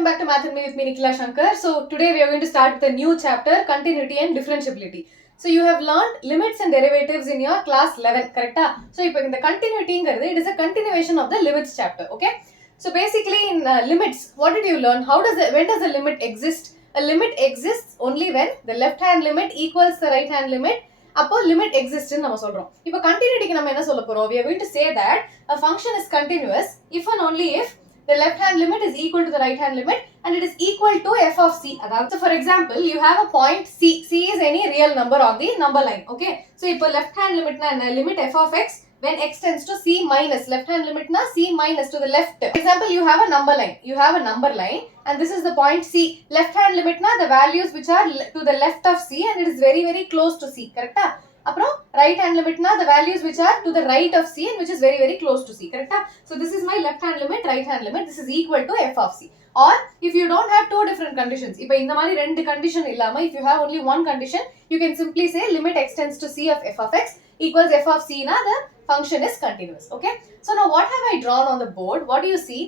welcome back to Math and Me with me Nikhila Shankar. So today we are going to start with a new chapter, continuity and differentiability. So you have learned limits and derivatives in your class 11, correct? So in the continuity, it is a continuation of the limits chapter, okay? So basically in limits, what did you learn? When does a limit exist? A limit exists only when the left hand limit equals the right hand limit. அப்போ limit exists நம்ம சொல்றோம். இப்போ continuity நம்ம என்ன சொல்ல போறோம்? We are going to say that a function is continuous if and only if the left hand limit is equal to the right hand limit and it is equal to f of c. So for example, you have a point c. C is any real number on the number line, okay? So இப்போ left hand limit na limit f of x when x tends to c minus, left hand limit na c minus to the left. For example, you have a number line. You have a number line and this is the point c. Left hand limit na the values which are to the left of c and it is very very close to c, correct? அப்புறம் right hand limit na the values which are to the right of c and which is very very close to c, correct? So this is my left hand limit, right hand limit. This is equal to f of c. Or if you don't have two different conditions, இப்போ இந்த மாதிரி ரெண்டு condition இல்லாம if you have only one condition, you can simply say limit x tends to c of f of x equals f of c na the function is continuous, okay? So now what have I drawn on the board? What do you see?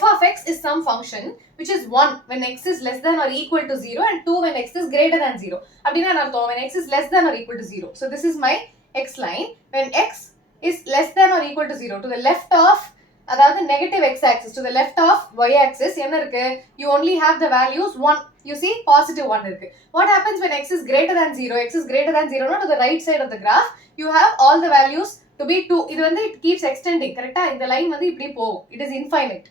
F of x is some function which is 1 when x is less than or equal to 0 and 2 when x is greater than 0. அப்படினா என்ன அர்த்தம்? When x is less than or equal to 0. So this is my x line. When x is less than or equal to 0, to the left of, அதாவது negative x axis, to the left of y axis என்ன இருக்கு? You only have the values 1. You see positive 1 இருக்கு. What happens when x is greater than 0? X is greater than 0 na to the right side of the graph you have all the values to be 2. இது வந்து it keeps extending, correct? இந்த line வந்து இப்படி போகும். It is infinite.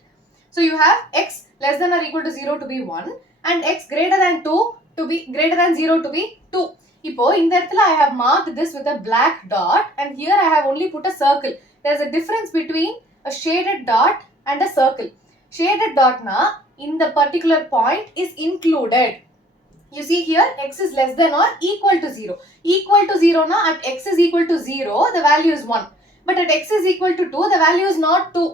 So you have x less than or equal to 0 to be 1 and x greater than 2 to be greater than 0 to be 2. இப்போ இந்த இடத்துல I have marked this with a black dot and here I have only put a circle. There is a difference between a shaded dot and a circle. Shaded dot na in the particular point is included. You see here x is less than or equal to 0. Equal to 0 na at x is equal to 0 the value is 1. But at x is equal to 2 the value is not 2.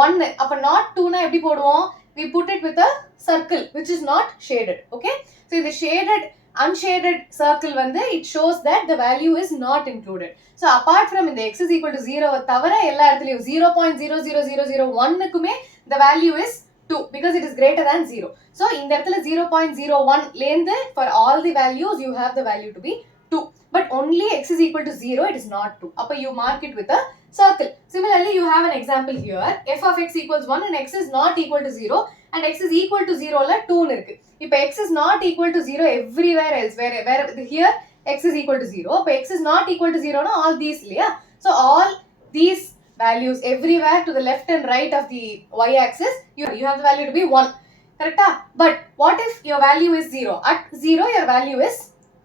1. அப்ப not 2 na எப்படி போடுவோம்? We put it with a circle which is not shaded, okay? So the shaded unshaded circle வந்து it shows that the value is not included. So apart from இந்த x is equal to 0 தவிர எல்லா இடத்துலயும் 0.00001 க்குமே the value is 2 because it is greater than 0. So இந்த இடத்துல 0.01 லேந்து for all the values you have the value to be 2. But only x is equal to 0 it is not 2. அப்ப you mark it with a circle. Similarly, you have an example here. F of x equals 1 and x is not equal to 0 and x is equal to 0 la 2 இருக்கு. இப்போ x is not equal to 0 everywhere else. Where here x is equal to 0. இப்போ x is not equal to 0 na all these இல்லையா? So all these values everywhere to the left and right of the y axis you have the value to be 1. Correct? But what if your value is 0? At 0 your value is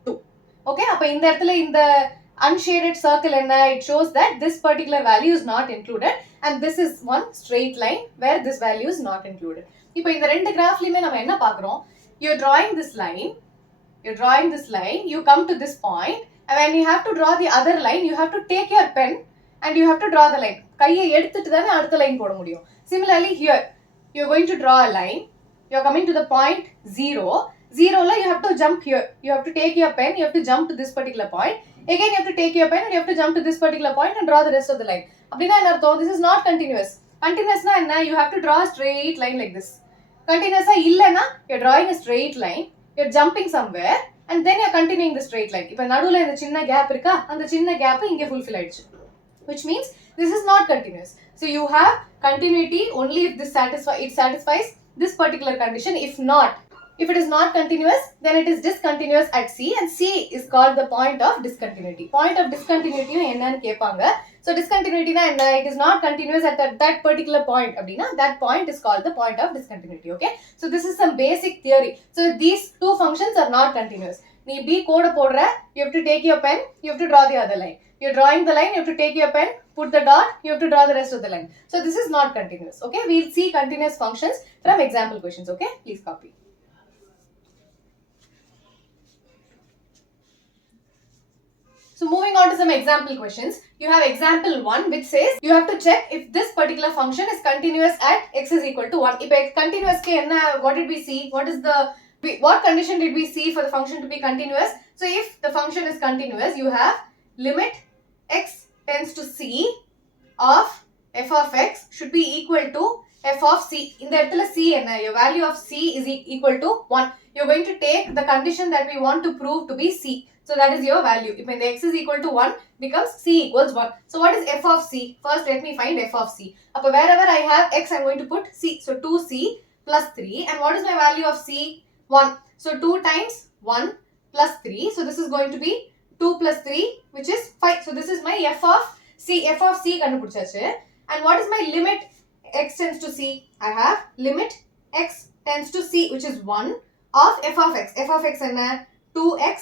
2. Okay? அப்போ இந்த இடத்துல இந்த unshaded circle and it shows that this particular value is not included and this is one straight line where this value is not included. இப்போ இந்த ரெண்டு கிராஃப்லயுமே நம்ம என்ன பார்க்கறோம்? You're drawing this line, you come to this point and when you have to draw the other line you have to take your pen and you have to draw the line. கையை எடுத்துட்டு தானே அடுத்த line போட முடியும். Similarly here you're going to draw a line. You're coming to the point 0. 0 la you have to jump here. You have to take your pen, you have to jump to this particular point. Again you have to take your pen and you have to jump to this particular point and draw the rest of the line. அப்படினா என்ன அர்த்தம்? This is not continuous. Continuous na enna? You have to draw a straight line like this. Continuous இல்லனா you're drawing a straight line, you're jumping somewhere and then you're continuing the straight line. இப்போ நடுவுல இந்த சின்ன gap இருக்கா? அந்த சின்ன gap இங்க fulfill ஆயிடுச்சு. Which means this is not continuous. So you have continuity only if it satisfies this particular condition. If it is not continuous, then it is discontinuous at C and C is called the point of discontinuity. Point of discontinuity என்னன்னு கேட்பாங்க. So discontinuity na enna? It is not continuous at that particular point. அப்படினா that point is called the point of discontinuity. Okay? So this is some basic theory. So these two functions are not continuous. நீ B கோட போடுற, you have to take your pen, you have to draw the other line. You're drawing the line, you have to take your pen, put the dot, you have to draw the rest of the line. So this is not continuous. Okay? We'll see continuous functions from example questions. Okay? Please copy. So moving on to some example questions. You have example 1 which says you have to check if this particular function is continuous at x is equal to 1. If continuous ke enna, what did we see? What condition did we see for the function to be continuous? So if the function is continuous, you have limit x tends to c of f of x should be equal to f of c. இந்த இடத்துல c என்ன? Your value of c is equal to 1. You're going to take the condition that we want to prove to be c. So that is your value. If the x is equal to 1 becomes c equals 1. So what is f of c? First let me find f of c. Appo wherever I have x, I'm going to put c. So 2c plus 3. And what is my value of c? 1. So 2 times 1 plus 3. So this is going to be 2 plus 3, which is 5. So this is my f of c. F of c kandupidichachu. And what is my limit x tends to c? I have limit x tends to c, which is 1 of f of x. F of x enna? 2x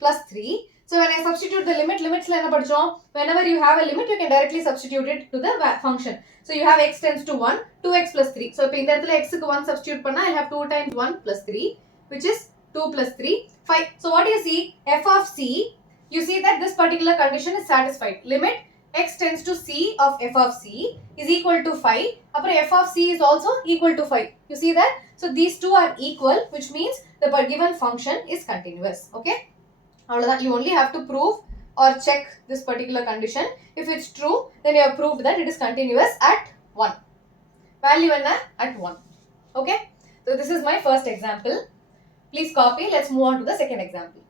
plus 3. So when I substitute the limits la enna padichom? Whenever you have a limit, you can directly substitute it to the function. So you have x tends to 1, 2x plus 3. So if in the x ku 1 substitute panna, I'll have 2 times 1 plus 3, which is 2 plus 3, 5. So what do you see? F of c, you see that this particular condition is satisfied. Limit x tends to c of f of c is equal to 5. Appo f of c is also equal to 5. You see that? So these two are equal, which means the given function is continuous. Okay? You only have to prove or check this particular condition. If it's true, then you have proved that it is continuous at 1. Value enna? At 1. Okay? So this is my first example. Please copy. Let's move on to the second example.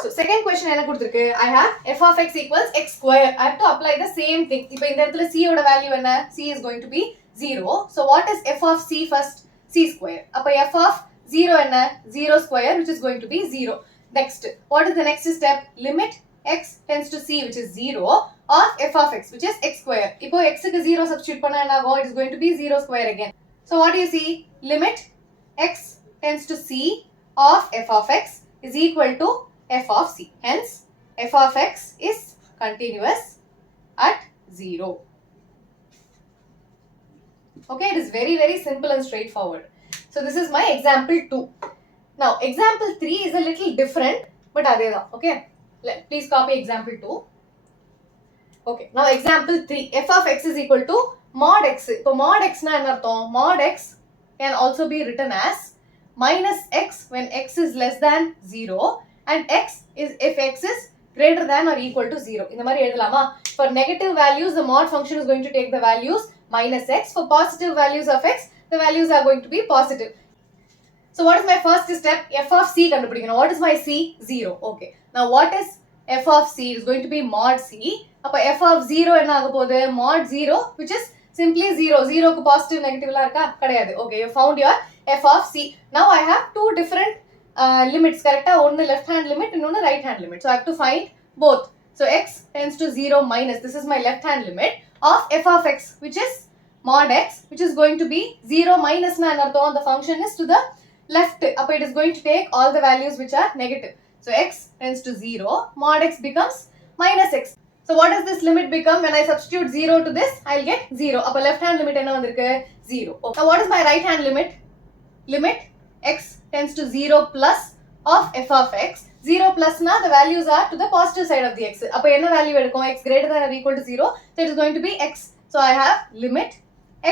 So second question enna kuduthirukku? I have f of x equals x square. I have to apply the same thing. Ipo indha edathila c oda value enna? C is going to be 0. So what is f of c first? C square. Appo f of 0 enna? 0 square, which is going to be 0. Next, what is the next step? Limit x tends to c, which is 0 of f of x, which is x square. Ipo x ku 0 substitute panna enna agum? It is going to be 0 square again. So what do you see? Limit x tends to c of f of x is equal to f of c. Hence, f of x is continuous at 0. Okay, it is very, very simple and straightforward. So this is my example 2. Now, example 3 is a little different, but adeda. Okay, please copy example 2. Okay, now example 3. F of x is equal to mod x. So mod x na enna artham? Mod x can also be written as minus x when x is less than 0, and x is if x is greater than or equal to 0. இந்த மாதிரி எழுதலாமா? For negative values, the mod function is going to take the values minus x. For positive values of x, the values are going to be positive. So what is my first step? F of c கண்டுபிடிக்கணும். What is my c? 0. Okay. Now what is f of c? It is going to be mod c. அப்ப f of 0 என்ன ஆக போகுது? Mod 0, which is simply 0. 0 க்கு positive negative la இருக்கா? கிடையாது. Okay, you found your f of c. Now I have two different limits, correct? One left hand limit and one right hand limit. So I have to find both. So x tends to 0 minus, this is my left hand limit of f of x, which is mod x, which is going to be 0 minus na anartham, the function is to the left. Appo it is going to take all the values which are negative. So x tends to 0, mod x becomes minus x. So what does this limit become? When I substitute 0 to this, I'll get 0. Appo left hand limit enna vandirukku? 0. Okay. Now what is my right hand limit? Limit x tends to 0 plus of f of x. 0 plus na the values are to the positive side of the x. Appo enna value edukom? X greater than or equal to 0. So it is going to be x. So I have limit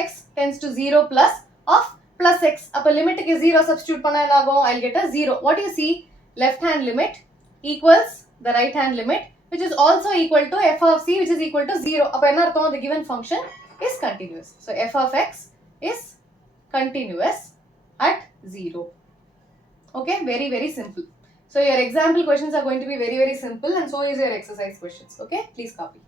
x tends to 0 plus of plus x. Appo limit ku 0 substitute panna enna agum? I'll get a 0. What do you see? Left hand limit equals the right hand limit, which is also equal to f of c, which is equal to 0. Appo enna artham? The given function is continuous. So f of x is continuous at 0. Okay, very, very simple. So your example questions are going to be very, very simple, and so is your exercise questions. Okay, please copy.